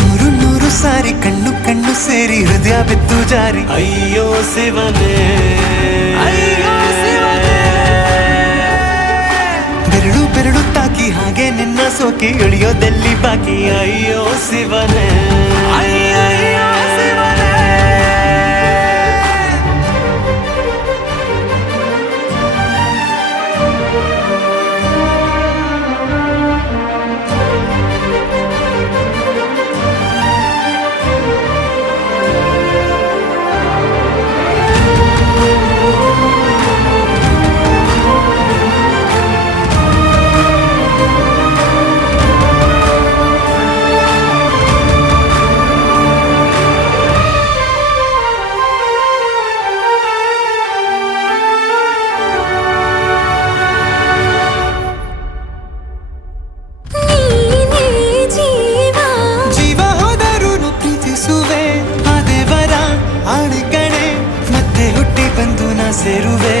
ನೂರು ನೂರು ಸಾರಿ ಕಣ್ಣು ಕಣ್ಣು ಸೇರಿ ಹೃದಯ ಬಿದ್ದು ಜಾರಿ ಅಯ್ಯೋ ಶಿವನೇ, ಅಯ್ಯೋ ಶಿವನೇ. ಬೆರಳು ಬೆರಳು ತಾಕಿ ಹಾಗೆ ನಿನ್ನ ಸೋಕಿ ಇಳಿಯೋದೆಲ್ಲಿ ಬಾಕಿ ಅಯ್ಯೋ ಶಿವನೇ, ಅಯ್ಯಯ್ಯೋ ಶಿವನೇ. ಸೇರುವೆ